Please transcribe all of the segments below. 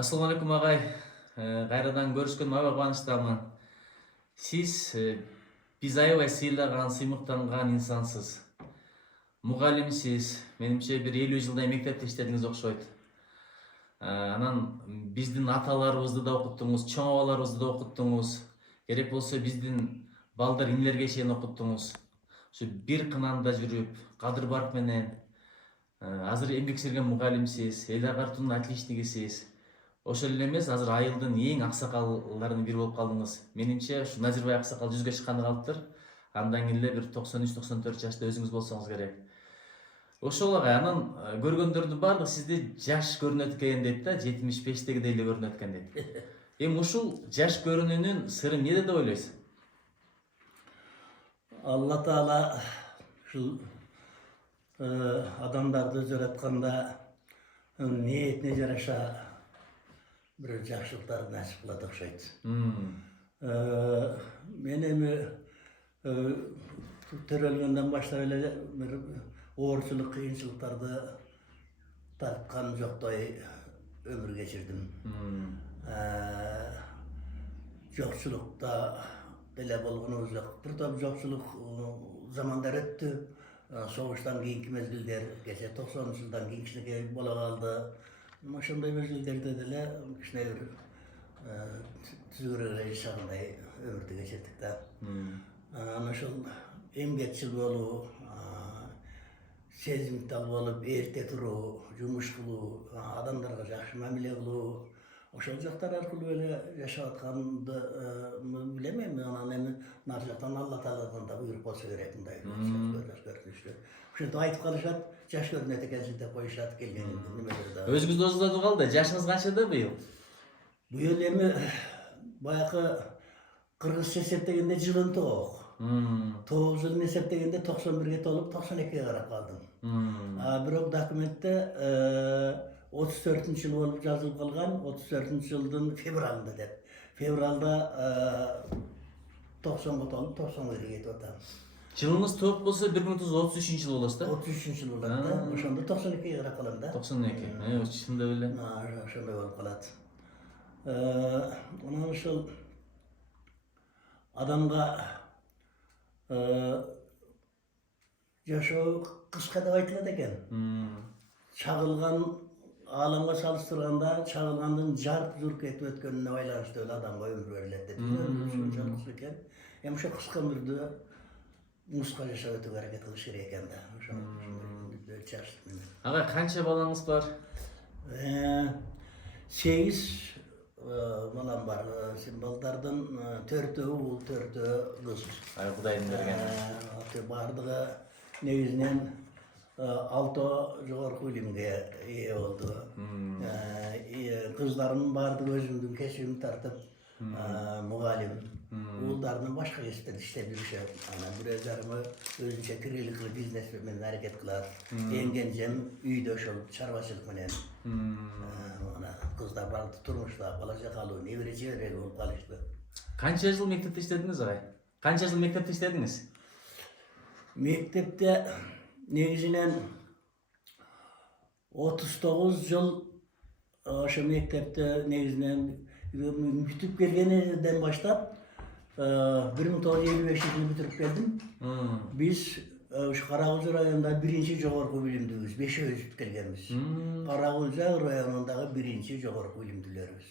Assalamu alaikum agay. Кайрадан көрүшкөнүмө аябай кубанычтамын. Сиз биз аябай сыйлаган, сыймыктанган инсансыз. Мугалимсиз. Менимче бир 50 жылдай мектепте иштедиңиз окшойт. Анан биздин аталарыбызды да окуттуңуз, чоң абаларыбызды да окуттуңуз. Керек болсо биздин балдар инилерге чейин окуттуңуз. Ушу бир кынанда жүрүп, Кадыр Барк менен азыр эмгек сүйгөн мугалимсиз, эл агартуунун отличнигисиз. Ошол эле эмес, азыр айылдын эң аксакалларынын бири болуп калдыңыз. Менимче ушу Назирбай аксакал 100ге чыкканы калыптыр. Андан кийин эле бир 93-94 жашта өзүңүз болсоңуз керек. Ошол агай, анан көргөндөрдүн баардыгы сизди жаш көрүнөт экен дейт да, 75тегидей эле көрүнөт экен дейт. Эми ушул жаш көрүнүүнүн сыры эмнеде деп ойлойсуз? Алла Таала ушул адамдарды жаратканда ниетине жараша бир жакшылыктарды насип кылат окшойт. Мен эми төрөлгөндөн баштап эле бир оорчулук, кыйынчылыктарды тарткан жоктой өмүр кечирдим. Жокчулукта деле болгонубуз жок. Бир топ жокчулук замандар өттү. Согуштан кийинки мезгилдер, кече 90-жылдан кийин кичинекей боло калды. Ошондой мезгилдерде деле кичине бир түзүүрөөк жашагандай өмүрдү кечирдик да. Анан ошол эмгекчил болуу, сезимтал болуп, эрте туруу, жумуш кылуу, адамдарга жакшы мамиле кылуу, ошол жактар аркылуу эле жашап атканды билем эми. Анан эми нар жактан Алла Тааладан да буйрук болсо керек мындай жаш көрүнүштөр. Ошентип айтып калышат, жаш көрүнөт экенсиң деп коюшат келгенинде немелер да. Өзүңүздү озгулатып калды. Жашыңыз канчада быйыл? Быйыл эми баягы кыргызча эсептегенде жылын тоок. 9 жылын эсептегенде 91-ге толуп 92-ге карап калдым. Бирок документте 34-жыл болуп жазылып калган, 34-жылдын февралында деп. Февралда 90-га толуп 91-ге кетип атам. Жылыңыз тоок болсо 1933-жыл болосуз да? 33-жыл болот да. Ошондо 92-ге карап калам да. 92. Чындап эле. Ошондой болуп калат. Анан ошол адамга жашоо кыска деп айтылат экен. Чагылган ааламга салыштырганда чагылгандын жарк журк этип өткөнүнө байланыштуу эле адамга өмүр берилет деп. Ошончолук кыска экен. Эми ошо кыска өмүрдү муска жашап өтүүгө аракет кылыш керек экен да. Ошондой жаштык менен. Агай, канча балаңыз бар? 8 балам бар. Балдардын 4-өө уул, 4-өө кыз. Ай, Кудайдын берген. Бардыгы негизинен 6 жогорку билимге ээ болду. Кыздарымдын бардыгы өзүмдүн кесибимди тартып мугалим. Уулдарымдын башка кесиптерде иштеп жүрүшөт. Анан бирөө жарымы өзүнчө тирелик кылып бизнес менен аракет кылат. Эң кенжем үйдө ошол чарбачылык менен. Кыздар барды турмушта, бала чакалуу, небере чебере болуп калышты. Канча жыл мектепте иштедиңиз агай? Канча жыл мектепте иштедиңиз? Мектепте негизинен 39 жыл ошо мектепте негизинен бүтүп келгенден баштап 1955-жылы бүтүрүп келдим. Биз ушу Каракулча районунда биринчи жогорку билимдүүбүз, 5-өбүз бүтүп келгенбиз. Каракулча районундагы биринчи жогорку билимдүүлөрбүз.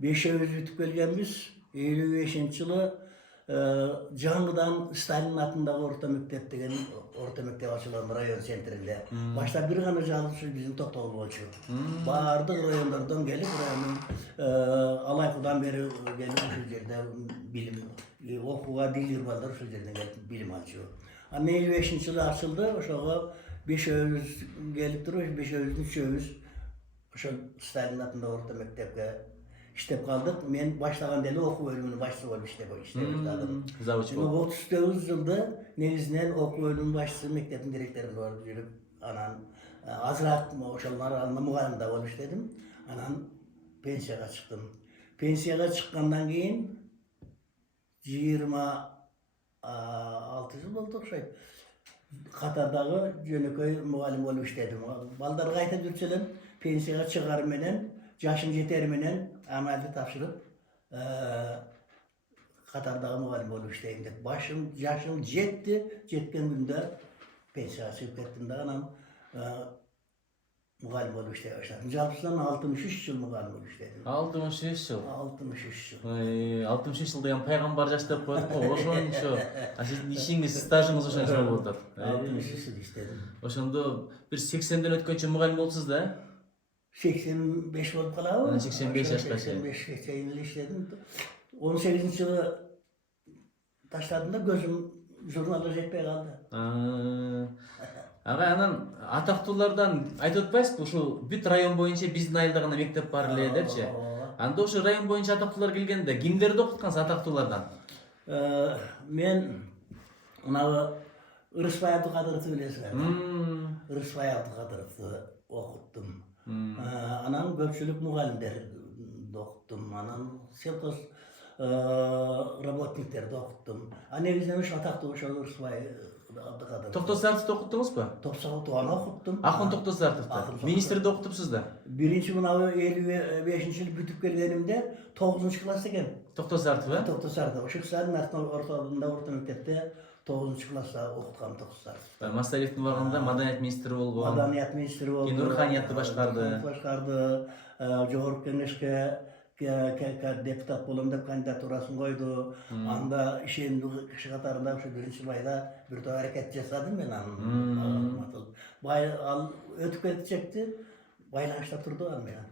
5-өбүз бүтүп келгенбиз. 55-жылы жаңыдан Сталин атындагы орто мектеп деген орто мектеп ачылган район центринде. Башта бир гана жазуучу биздин Токтогул болчу. Бардык райондордон келип, райондун алайкудан бери келип ушул жерде билим окууга дилгир балдар ушул жерден келип билим алчу. Анан 55-жылы ачылды, ошого 5-өбүз келип туруп, 5-өбүздүн 3-өбүз ошол Сталин атындагы орто мектепке иштеп калдык. Мен баштаганда эле окуу бөлүмүнүн башчысы болуп иштеп баштадым. Завуч болуп. 39 жылда негизинен окуу бөлүмүнүн башчысы, мектептин директору болуп жүрүп, анан азыраак ошол аралыгында мугалим да болуп иштедим. Анан пенсияга чыктым. Пенсияга чыккандан кийин 26 жыл болду окшойт. Катардагы жөнөкөй мугалим болуп иштедим. Балдарга айтып жүрчү элем, пенсияга чыгар менен Yaşım yeter menen amalda tapşırıp Katar'da muallim olup işleyim dedim. Yaşım jetti. Jetken günde pensiya çıkıp kettim de anam muallim olup işleye başladım. Jalpısından 63 yıl muallim olup işledim. 63 yıl. 63 yıl. 63 yıl деген пайгамбар жаш деп коет го. Ошончо. Сиздин ишиңиz, стажыңыз ошончо болуп атат. 63 yıl işledim. Ошондо бир 80ден өткөнчө мугалим болупсуз да? 85 olup kalavı. 85 yaşka şey. 85 yıl işledim. 18. yılı taşladım da gözüm jurnalda жетпей kaldı. Ага, анан атактуулардан айтып атпайсызбы, ушул бүт район боюнча биздин айылда гана мектеп бар эле депчи. Анда ошо район боюнча атактуулар келгенде кимдерди окуткансыз атактуулардан? Men manavi Irısbay Abdülkadir'ı bilesizler. Irısbay Abdülkadir'ı okuttum. Anam köpçülük mugallimlerdi okuttum. Anam selkos работниктерди окуттум. Негизинен ушу атактуу ошол Irısbay Abdülkadir. Токтосартовду окуттуңузбу? Токтосартовду окуттум. Ахун Токтосартовду. Министрди окутупсуз да? Birinci manavi 55. yıl бүтүп келгенимде 9. класс экен. Токтосартов, э? Токтосартов. Ошол кишилердин ортодунда орто мектепте 9. класста окуткам Токтосартов. Масалевдин убагында маданият министри болгон. Маданият министри болду. Кийин Руханиятты башкарды. Жогорку кеңешке депутат болом деп кандидатурасын койду. Анда ишендүү киши катарында ушу 1-майда бир топ аракет жасадым мен анын. Ал өтүп кетчекти. Байланышта турду ал менен.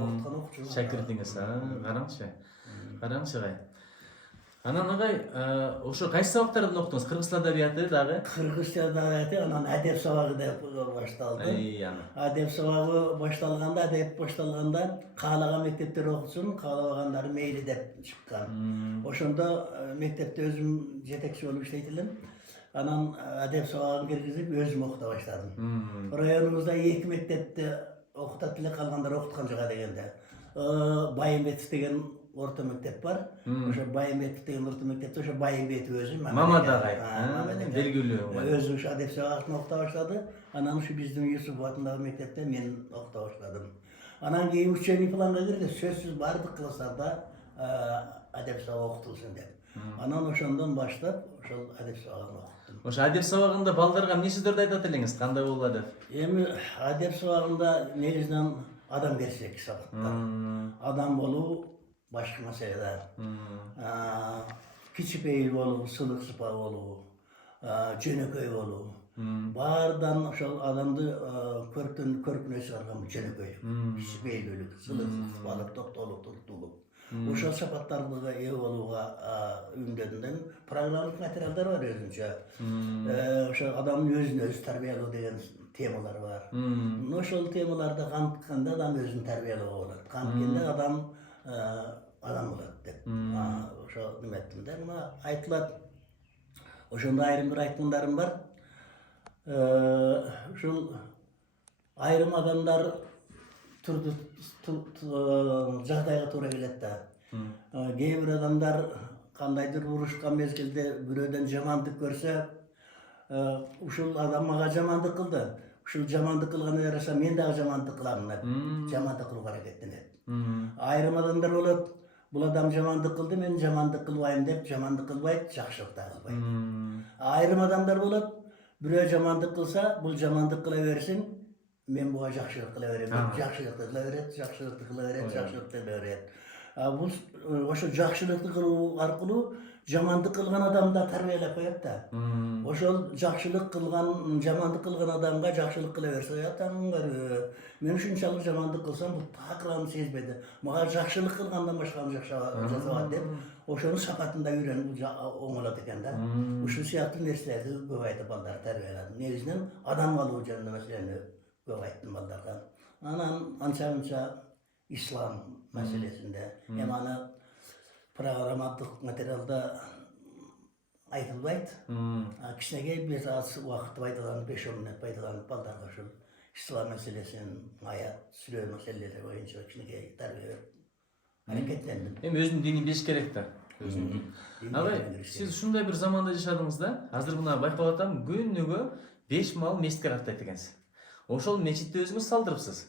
Окуткан окуучу. Шакиртиңиз, караңчы. Караңчы гай. Анан агай, ошо кайсы сабактардан окудуңуз? Кыргыз тил адабияты дагы? Кыргыз тил адабияты, анан адеп сабагы деп башталды. Адеп сабагы башталганда каалаган мектептер окусун, каалагандары мейли деп чыккан. Ошондо мектепте өзүм жетекчи болуп иштейт элем. Анан адеп сабагын киргизип өзүм окута баштадым. Районубузда 2 мектепте окутат эле, калгандар окуткан жок дегенде. Байымбетов деген орто мектеп бар. Ошо Байымбетов деген орто мектепте ошо Байымбетов өзү Мамат агай. Белгилүү. Өзү ушу адеп сабагын окута баштады. Анан ушу биздин Юсупов атындагы мектепте мен окута баштадым. Анан кийин учебный планга кирди. Сөзсүз бардык класстарда адеп сабагы окутулсын деп. Анан ошондон баштап ошол адеп сабагын окуттум. Ошо адеп сабагында балдарга эмне сөздөрдү айтат элеңиз? Кандай болду адеп? Эми адеп сабагында негизинен адамгерчилик сабактар. Адам болуу башкы маселелер. Кичипейил болуу, сылык сыпа болуу, жөнөкөй болуу. Баардан ошол адамды көркүнө чыгарган жөнөкөй. Кичипейилдүүлүк, сылык сыпалык, токтоолук, туруктуулук. Ошол сапаттарга ээ болууга үмүндөдүм. Программалык материалдар бар өзүнчө. Ошол адамдын өзүн өзү тарбиялоо деген темалар бар. Ошол темаларда кантканда адам өзүн тарбиялоо болот. Канткенде адам болот деп. Ошо неметтим да, мына айтылат. Ошондо айрым бир айткандарым бар. Ушул айрым адамдар жагдайга туура келет да. Кээ бир адамдар кандайдыр урушкан мезгилде бирөөдөн жамандык көрсө, ушул адам мага жамандык кылды. Ушул жамандык кылганы жараша мен дагы жамандык кылам деп жамандык кылууга аракеттенет. Айрым адамдар болот. Бул адам жамандык кылды, мен жамандык кылбайм деп жамандык кылбайт, жакшылык да кылбайт. Айрым адамдар болот. Бирөө жамандык кылса, бул жамандык кыла берсин, мен буга жакшылык кыла берем деп жакшылыкты кыла берет, жакшылыкты кыла берет, жакшылыкты кыла берет. Бул ошо жакшылыкты кылуу аркылуу жамандык кылган адамды тарбиялап коет да. Ошол жакшылык кылган, жамандык кылган адамга жакшылык кыла берсе, атаңдар, мен ушунчалык жамандык кылсам, бул такырам сезбеди. Мага жакшылык кылгандан башканы жасабат деп, ошонун сапатында үйрөнүп оңолот экен да. Ушул сыяктуу нерселерди көп айтып балдар тарбияладым. Негизинен адам калуу жөнүндө маселени көп айттым балдарга. Анан анча-мынча ислам маселесинде, эми аны программалык материалда айтылбайт. Кичинекей бир аз убакытты пайдаланып, 5-10 мүнөт пайдаланып балдарга ушул ислам маселесин, аят, сүрө маселелери боюнча кичинекей тарбия берип аракеттендим. Эми өзүнүн динин билиш керек да. Агай, сиз ушундай бир заманда жашадыңыз да. Азыр мына байкап атам, күнүгө 5 мал мечитке каттайт экенсиз. Ошол мечитти өзүңүз салдырыпсыз.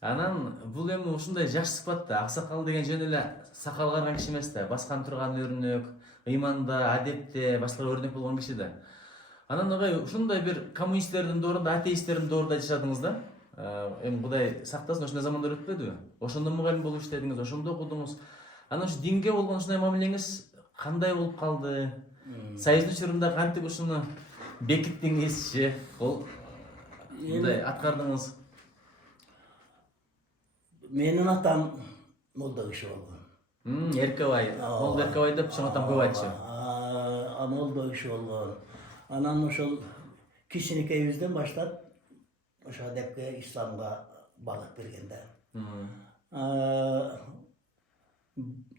Анан бул эми ушундай жаш сыпатта аксакал деген жөн эле сакал карган киши эмес да, баскан турган өрнөк, ыйманда, адепте башка өрнөк болгон киши да. Анан агай ушундай бир коммунисттердин доорунда, атеисттердин доорунда жашадыңыз да. Эми Кудай сактасын, ошондой замандар өтпөдүбү? Ошондо мугалим болуп иштедиңиз, ошондо окудуңуз. Анан ушу динге болгон ушундай мамилеңиз кандай болуп калды? Союздун учурунда кантип ушуну бекиттиңизчи? Мындай аткардыңыз? Менин атам молда киши болгон. Эркебай, Молда Эркебай деп чоң атам көп айтчу. Молда киши болгон. Анан ошол кичинекейибизден баштап ошо адепке, исламга багыт берген да.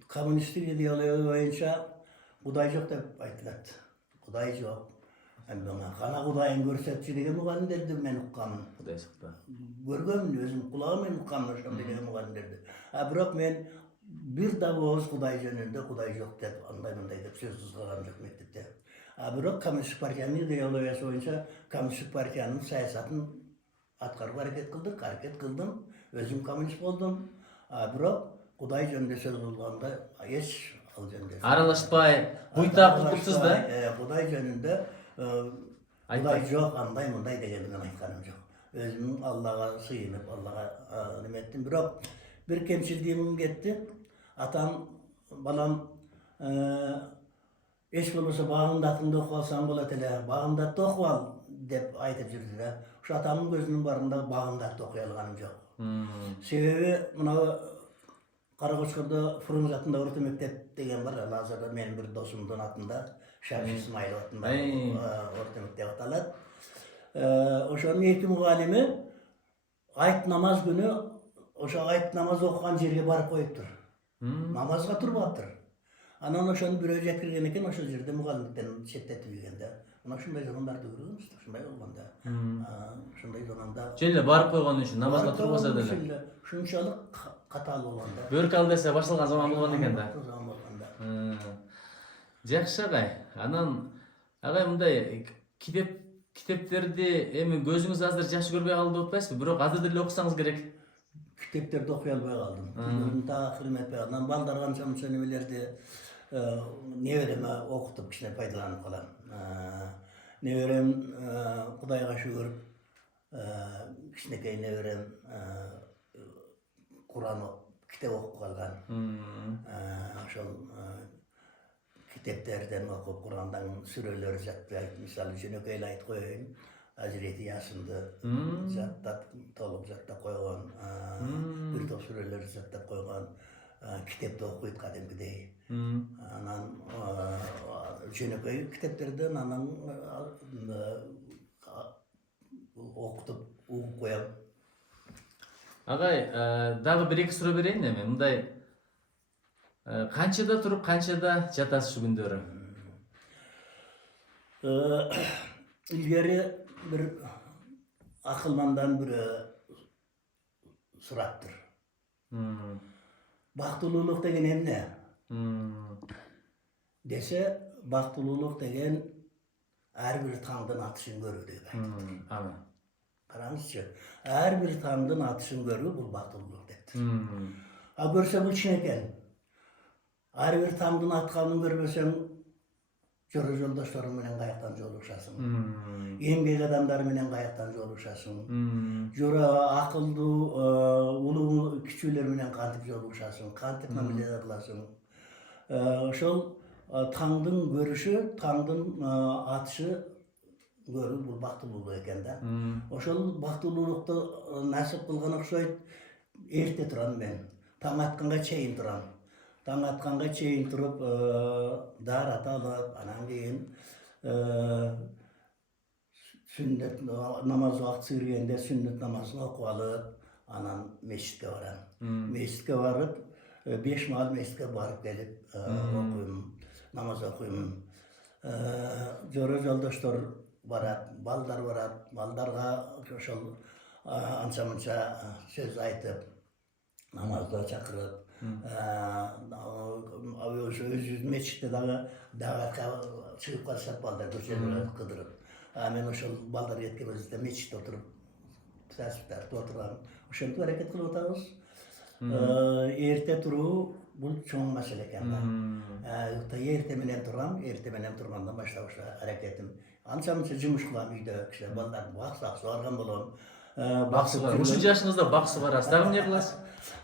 Коммунисттик идеология боюнча Кудай жок деп айтылат. Кудай жок. Кана Кудайын көрсөтчү деген мугалимдерди мен уккам. Кудай сакта. Көргөмүн, өзүм кулагым менен уккам ошондой деген мугалимдерди. Бирок мен бир да ооз Кудай жөнүндө Кудай жок деп, андай мындай деп сөз кылган жок мектепте. Бирок коммунисттик партиянын идеологиясы боюнча коммунисттик партиянын саясатын аткарууга аракет кылдым. Өзүм коммунист болдум. Бирок Кудай жөнүндө сөз кылганда эч ал жөнүндө Аралашпай, буйтак кылыпсыз да? Кудай жөнүндө Кудай жок, андай мындай дегенин айтканым жок. Өзүм Аллага сыйынып, Аллага неметтим. Бирок бир кемчилдигим кетти. Атам, балам, эч болбосо багымдатыңды окуп алсаң болот эле, багымдатты окуп ал деп айтып жүрдү да. Ушу атамдын көзүнүн барында багымдатты окуй алганым жок. Себеби мына Каракочкордо Фрунзе атында орто мектеп деген бар, азыр менин бир досумдун атында, Шамши Исмаилов атында орто мектеп аталат. Ошонун эки мугалими айт намаз күнү ошо айт намаз окуган жерге барып коюптур. Намазга турбаптыр. Анан ошону бирөө жеткирген экен, ошол жерде мугалимдиктен четтетип ийген да. Мына ушундай замандарды көргөнбүз, ушундай болгон да. Ошондой заманда Желе барып койгон үчүн намазга турбаса деле. Ушунчалык катаал болгон да. Бөркө ал десе башталган заман болгон экен да. Заман болгон да. Жакшы агай. Анан агай мындай китептерди эми көзүңүз азыр жакшы көрбөй калды деп атпайсызбы? Бирок азыр деле окусаңыз керек. Китептерди окуй албай калдым. Күнүмдүн таахирин этпей калдым. Балдар канча немелерди небереме окутуп кичине пайдаланып калам. Неберем Кудайга шүгүр, кичинекей неберем Куран китеп окуп калган. Ошол китептерден окуп Курандан сүрөлөр жаттап, мисалы жөнөкөй эле айтып коеюн. Hazreti Yasin'de толук жаттап койгон, бир топ сүрөлөр жаттап койгон, китепти окуйт кадимкидей. Анан жөнөкөй китептерден анан окутуп угуп коем. Агай, дагы бир эки суроо берейин эми. Мындай канчада туруп, канчада жатасыз шу күндөрү? Илгери bir akılmandan bir surattır. Baktılılık degen emne? Dese, baktılılık degen her bir tağdan atışın görü deyip aytır. Karanızçı, her bir tağdan atışın görü bu baktılılık deyip. Görse bu çineken, her bir tağdan atkanını görmesen, Joro joldoşlarım menen kayaktan joluşasın. Emgek adamlar menen kayaktan joluşasın. Joro akıldı, ulu küçüler menen kantip joluşasın, kantip mamile kılasın. Ошол таңдын көрүшү, таңдын атышы көрүү бул бактылуулук экен да. Ошол бактылуулукту насип кылган окшойт. Эрте турам мен. Таң атканга чейин турам. Таң атканга чейин туруп, даарат алып, анан кийин сүннөт намаз убакыты киргенде сүннөт намазын окуп алып, анан мечитке барам. Мечитке барып, 5 маал мечитке барып келип окуйм, намаз окуйм. Жора жолдоштор барат, балдар барат, балдарга ошол анча-мынча сөз айтып, намазга чакырып, өзүбүз мечитте дагы чыгып калышат балдар көчөлөргө кыдырып. Мен ошол балдар кеткен кезде мечитте отуруп tasbihtarda oturgan. Oşonda hareket kılıp otabız. Erte turuu bul çoğun mesele eken. Yokta erte menen turgandan başlap hareketim. Ança jumuş kılam uyda, kişiler ballar baksak soğargan bolam. Baksı var. Uşu yaşınızda baksı var. Astagım ne kılасыз?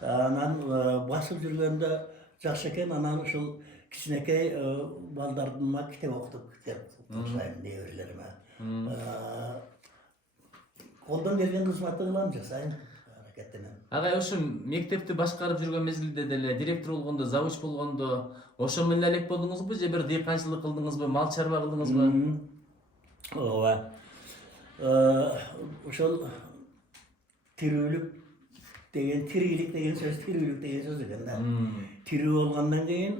Anan basıp жүргөндө жакшы экен, анан ушул кичинекей балдарыма китеп окутуп таштайм неберелериме. Колдон келген кызматты кылам, жасайм, аракеттенем. Агай ушу мектепти башкарып жүргөн мезгилде деле директор болгондо, завуч болгондо ошо менен элек болдуңузбу же бир дыйканчылык кылдыңызбы, мал чарба кылдыңызбы? Ооба. Ошол тирүүлүк деген тирүүлүк деген сөз экен да. Тирүү болгондон кийин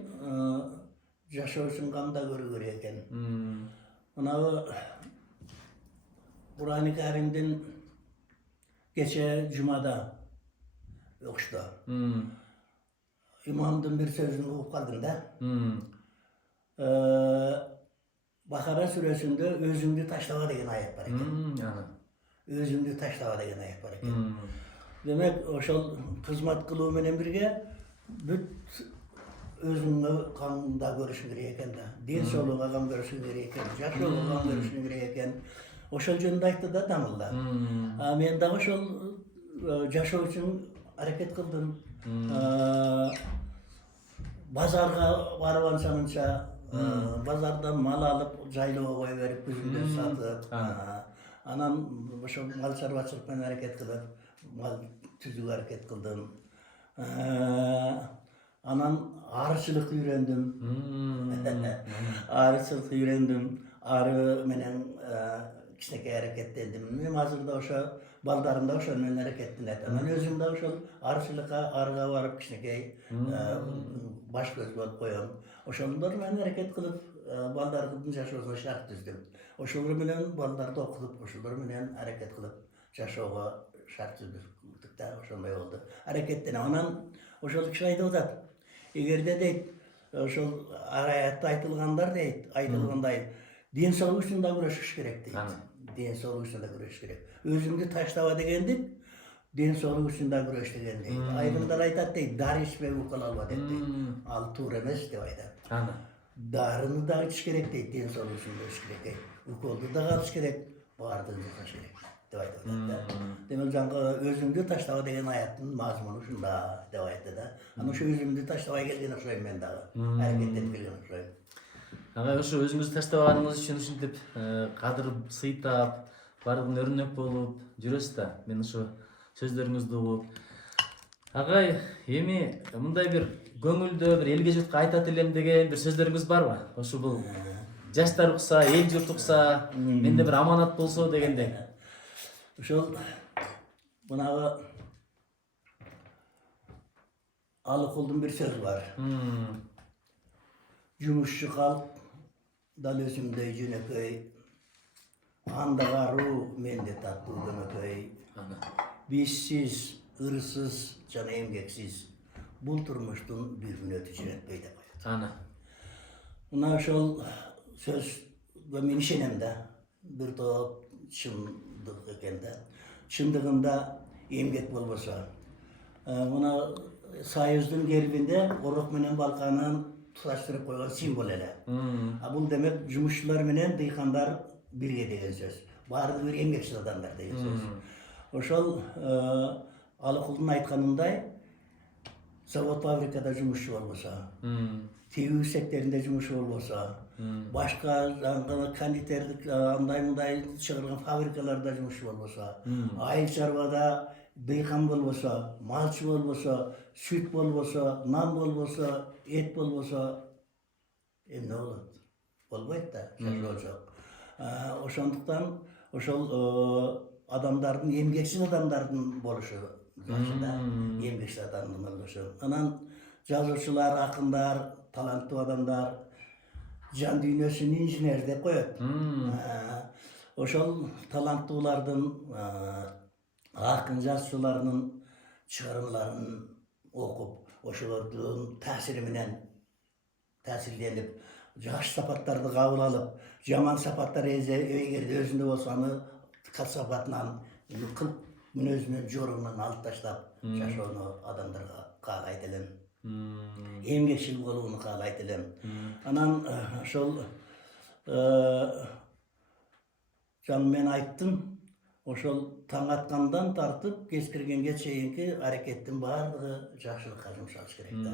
жашоо үчүн кандай көрүү керек экен. Мына Kur'an-ı Kerim'den geçe Cuma'da okuştu. İmamdın bir sözünü okuyup kaldın da. Bakara suresinde özümdü taşlava degen ayet var eken. Özümdü taşlava degen ayet var eken. Demek oşol hizmet kılуу menen birge büt özümni kanında görüşün gerek eken da. Din soluğuna kan görüşün gerek eken. Yaşoluğuna kan görüşün gerek eken. Oşol jönde aytты da tamılda. Men da oşol жашоо үчүн аракет кылдым. Базарга барып анчанынча базардан мал алып жайлоого кое берип күзүндө сатып, анан ошо мал чарбачылык менен аракет кылып, мал түзүүгө аракет кылдым. Анан арычылык үйрөндүм. Ары менен кичинекей аракеттендим. Мен азырда ошо балдарымда ошол менен аракеттенет. Мен өзүм да ошол арчылыкка арга барып кичинекей баш көз болуп коем. Ошондор менен аракет кылып балдардын жашоосуна шарт түздүм. Ошолор менен балдарды окутуп, ошолор менен аракет кылып жашоого шарт түздүк да, ошондой болду. Аракеттенем. Анан ошол киши айтып атат. Эгерде дейт, ошол аятта айтылгандар дейт, айтылгандай ден соолук үчүн да күрөшүш керек дейт. Ден соолук үчүн да күрөшүш керек. Өзүңдү таштаба дегендик, ден соолук үчүн да күрөш деген дейт. Айрымдар айтат дейт, дары ичпей укол алба дейт. Ал туура эмес деп айтат. Дарыны да ичиш керек дейт, ден соолук үчүн күрөш керек. Уколду да алыш керек, баардыгын жасаш керек деп айтат да. Демек жаңы өзүңдү таштаба деген аяттын мазмуну ушунда деп айтты да. Анан ошо өзүмдү таштабай келген окшойм мен дагы. Аракеттенип келген окшойм. Агай ошо өзүңүздү таштабаганыңыз үчүн ушинтип кадыр сыйтап, бардыгына өрнөк болуп жүрөсүз да. Мен ошо сөздөрүңүздү угуп. Агай, эми мындай бир көңүлдө бир элге журтка айтат элем деген бир сөздөрүңүз барбы? Ошо бул жаштар укса, эл журт укса, менде бир аманат болсо дегендей. Ошол мынагы Алыкулдун бир сөзү бар. Жумушчу калп дал өзүмдөй жөнөкөй, анда каруу менде таттуу көмөкөй. Бишсиз, ырсыз жана эмгексиз, бул турмуштун бир күнү өтүп жөнөкпөй деп коет. Мына ошол сөзгө мен ишенем да. Бир топ чындык экен да. Чындыгында эмгек болбосо. Мына Союздун гербинде орок менен балканын туташтырып койгон символ эле. Бул демек жумушчулар менен дыйкандар бирге деген сөз. Баардыгы бир эмгекчил адамдар деген сөз. Ошол Алыкулдун айтканындай завод фабрикада жумушчу болбосо, тигүү секторунда жумушчу болбосо, башка кондитердик андай чыгарган фабрикаларда жумушчу болбосо, айыл чарбада дыйкан болбосо, малчы болбосо, сүт болбосо, нан болбосо, эт болбосо, эмне болот? Болбойт да, жашоо жок. Ошондуктан ошол адамдардын, эмгекчил адамдардын болушу жакшы да, эмгекчил адамдын болушу. Анан жазуучулар, акындар, таланттуу адамдар жан дүйнөсүн инженер деп коет. Ошол таланттуулардын, акын жазуучуларынын чыгармаларын окуп, ошолордун таасири менен таасирленип, жакшы сапаттарды кабыл алып, жаман сапаттар эгерде өзүндө болсо аны сапатынан кылып мүнөзүнөн жоругунан алып таштап жашоону адамдарга каалайт элем. Мм. Эмгекчил болууну каалайт элем. Анан ошол жаңы мен айттым, ошол таң аткандан тартып кеч киргенге чейинки аракеттин баардыгы жакшылыкка жумшалыш керек да.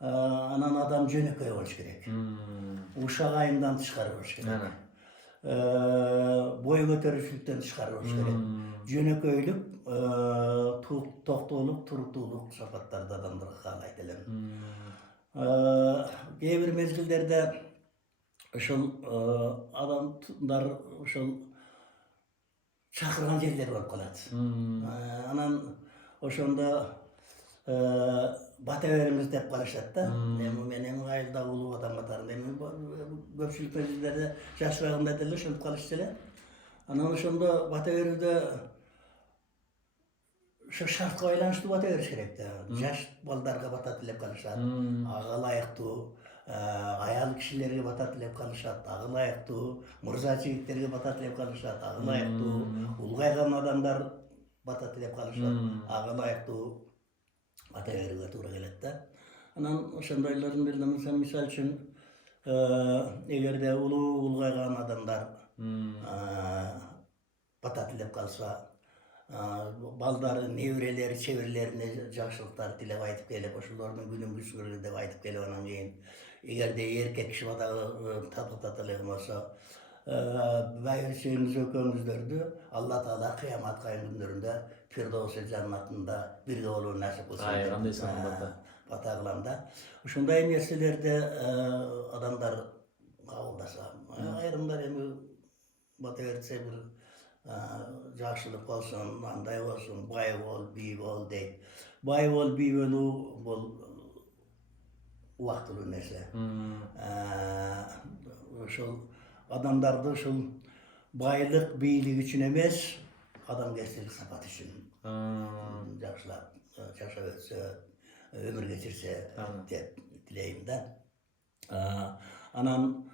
Анан адам жөнөкөй болуш керек. Ушак айынан тышкары болуш керек. Бой көтөрүшүлүктөн тышкары болуш керек. Жөнөкөйлүк, токтоолук, туруктуулук сапаттарды адамдарга каалайт элем. Кээ бир мезгилдерде ошол адамдар ошол чакырган жерлер болуп калат. Анан ошондо бата бериңиз деп калышат да. Эми мен эң айылда улуу адам катарында эми көпчүлүк мезгилдерде жашырагында деле ошентип калышты эле. Анан ошондо бата берүүдө ошо шартка байланыштуу бата бериш керек да. Жаш балдарга бата тилеп калышат, ага ылайыктуу, аял кишилерге бата тилеп калышат, ага ылайыктуу, мырза жигиттерге бата тилеп калышат, ага ылайыктуу, улгайган адамдар бата тилеп калышат, ага ылайыктуу бата берүүгө туура келет да. Анан ошондойлордун биринен мисал үчүн эгерде улуу улгайган адамдар бата тилеп калса, балдары, неберелери, чеберлерине жакшылыктар тилеп айтып келип, ошолордун күнүн күзгүлө деп айтып келип, анан кийин эгерде эркек киши бата тилеген болсо, байбичеңиз экөөңүздөрдү Алла Таала кыямат кайым күндөрүндө Фирдоус-ы жаннатында бирге болууну насип кылсын. Кандай сонун бата. Бата кылам да. Ушундай нерселерди адамдар кабылдаса, айрымдар эми бата берсе бир жакшылык болсун, андай болсун, бай бол, бий бол дейт. Бай бол, бий болуу бул убактылуу нерсе. Ошол адамдарды ушул байлык, бийлик үчүн эмес, адамгерчилик сапат үчүн жакшылап жашап өтсө, өмүр кечирсе деп тилейм да. Анан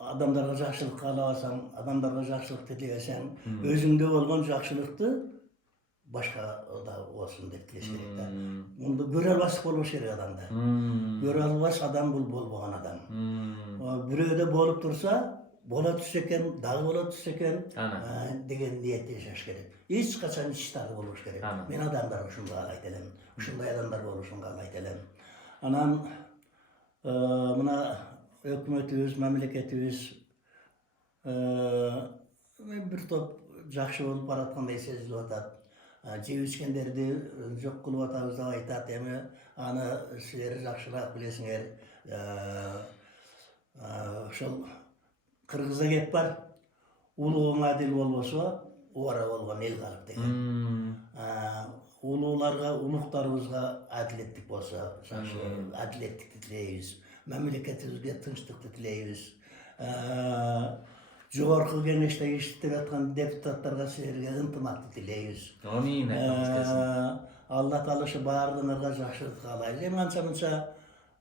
адамдарга жакшылык каалабасаң, адамдарга жакшылык тилебесең, өзүңдө болгон жакшылыкты башка да болсун деп тилеш керек да. Мунду көрө албаслык болбош керек адамда. Көрө албас адам бул болбогон адам. Бирөөдө болуп турса, бола түшсө экен, дагы бола түшсө экен деген ниетте жашаш керек. Эч качан ич тары болбош керек. Мен адамдарга ушуну каалайт элем. Ушундай адамдар болушун каалайт элем. Анан мына өкмөтүбүз, мамлекетибиз бир топ жакшы болуп бараткандай сезилип атат. Жеп ичкендерди жок кылып атабыз деп айтат. Эми аны силер жакшыраак билесиңер. Ошол кыргызда кеп бар. Улууң адил болбосо, убара болгон эл калып деген. Улууларга, улуктарыбызга адилеттик болсо, адилеттикти тилейбиз. Мамлекетибизге тынчтыкты тилейбиз. Жогорку кеңеште иштеп аткан депутаттарга силерге ынтымакты тилейбиз. Амин. Алла Таала ошо баардыгыңарга жакшылык каалайбыз. Эми анча мынча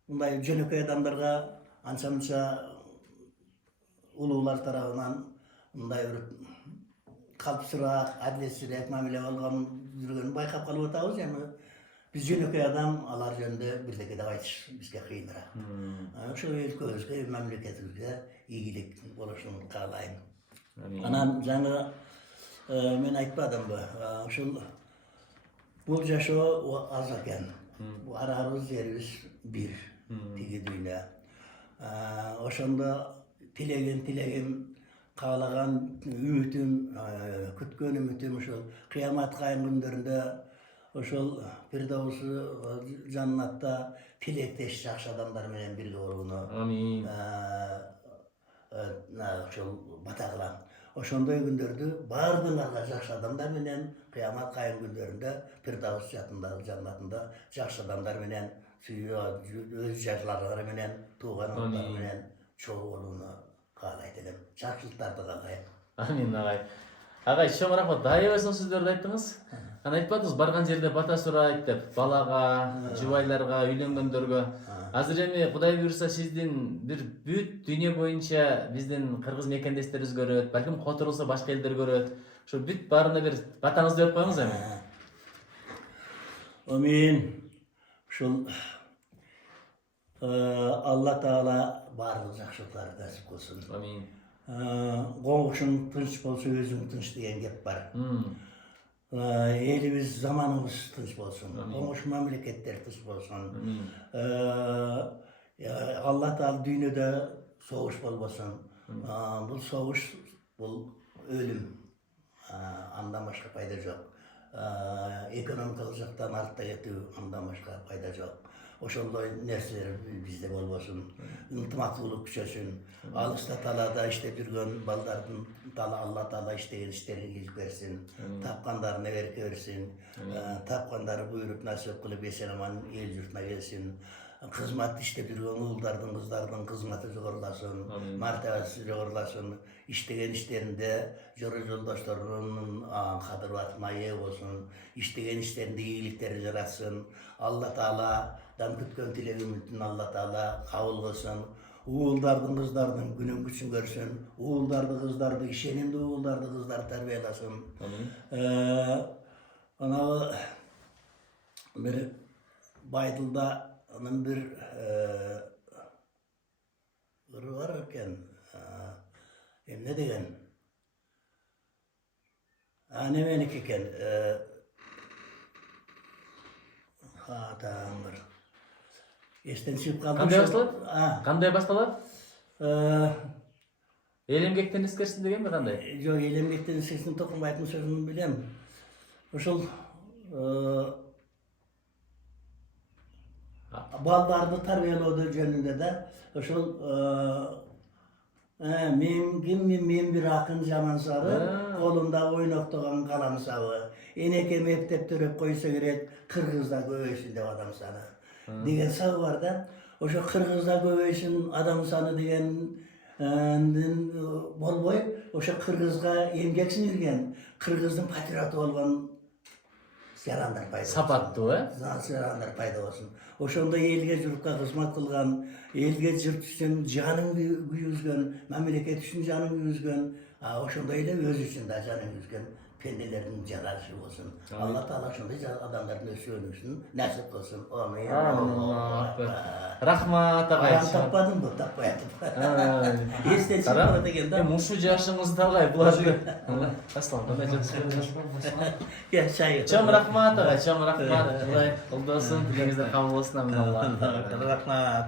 мындай жөнөкөй адамдарга анча мынча улуулар тарабынан мындай бир калпсыраак, адилетсизирээк мамиле болгон жүргөнүн байкап калып атабыз. Эми биз жөнөкөй адам алар жөнүндө бирдеке деп айтыш бизге кыйыныраак. Ошо өлкөбүзгө, мамлекетибизге ийгилик болушун каалайм. Анан жаңы мен айтпадымбы, ушул бул жашоо аз экен. Арабыз, жерибиз бир, тиги дүйнө. Ошондо тилегим, каалаган үмүтүм, күткөн үмүтүм ушул кыямат кайым күндөрүндө ошол Фирдоус жаннатта тилектеш жакшы адамдар менен бирге болууну ошол бата кылам. Ошондой күндөрдү баардыгыңарга жакшы адамдар менен кыямат кайым күндөрүндө Фирдоус жаннатында жакшы адамдар менен, өз жарлары менен, тууган уктары менен чогуу болууну каалайт элем. Жакшылыктарды каалайм. Амин агай. Агай, чоң рахмат. Аябайсын сөздөрдү айттыңыз. Аны айтпадыңыз, барган жерде бата сурайт деп, балага, жубайларга, үйлөнгөндөргө. Азыр эми Кудай буйруса сиздин бир бүт дүйнө боюнча биздин кыргыз мекендештерибиз көрөт, балким которулса башка элдер көрөт. Ошо бүт баарына бир батаңызды берип коюңуз эми. Amin. Ушул Алла Таала барлык жакшылыктарды насип кылсын. Амин. Коңгушуң тынч болсо өзүң тынч деген кеп бар. Элибиз, заманыбыз тынч болсун. Коңгуш мамлекеттер тынч болсун. Алла Таала дүйнөдө согуш болбосун. Бул согуш, бул өлүм. Андан башка пайда жок. Экономикалык жактан артта кетүү, андан башка пайда жок. Ошондой нерселер бизде болбосун. Ынтымактуулук күчөсүн. Алыста талаада иштеп жүргөн балдардын Алла Таала иштеген иштерин кийип берсин. Тапкандарына берке берсин. Тапкандары буйруп насип кылып эсен аман эл журтуна келсин. Кызмат иштеп жүргөн уулдардын, кыздардын кызматы жогоруласын, мартабасы жогоруласын. İştegen işlerinde joro joldaşlarının kadırvatına iyi olsun. İştegen işlerinde iyilikleri yaratsın. Allah Teala'dan kütkön tilegimizin Allah Teala kabul kılsın. Uğuldardın kızlardın günün güçün görsün. Uğuldardı kızlardı, işeninde uğuldardı kızlar terbiyelasın. Ona bir Baytıl'da onun bir varken ne degen? Ne menik eken? Tamam bir. Esten çıkıp kaldım. Kандай башталат? Кандай башталат? Эл эмгектен эскерсин дегенби кандай? Жок, эл эмгектен эскерсин Токумбаевдин сөзүн билем. Ошол балдарды тарбиялоодо жөнүндө да ошол мен bir akın jaman sarı, kolunda oynoktogан kalam sabı. Eneke mektep törep koysa gerek, Kırgızda göbeysin dep adam sanı. Degen sabı var da, oşo Kırgızda göbeysin adam sanı degen bolboy, oşo Kırgızga emgeksin yürgen, Kırgızdın patriotu olgan yaranlar payda olsun. Sapattı, Yaranlar payda olsun. Oşonda elge jurtka kızmat kılgan, elge jurt üçün janın kuyuzgön, memleket üçün janın kuyuzgön, oşonda ile öz üçün de janın kuyuzgön pendelerin jararışı olsun. Allah Teala şonday adamların ösüönüksün, nasip kılsın. Amin. Rahmat agay. Ayağını tapmadın mı? Tapmayatım. Esten çıkmadı degen da. Ушул жашыңызда агай буларды. Аслан, кандай жакшы. Ya çayı. Чоң рахмат агай, чоң рахмат. Кудай колдосун, тилегиңиздер кабыл болсун, амин. Rahmat.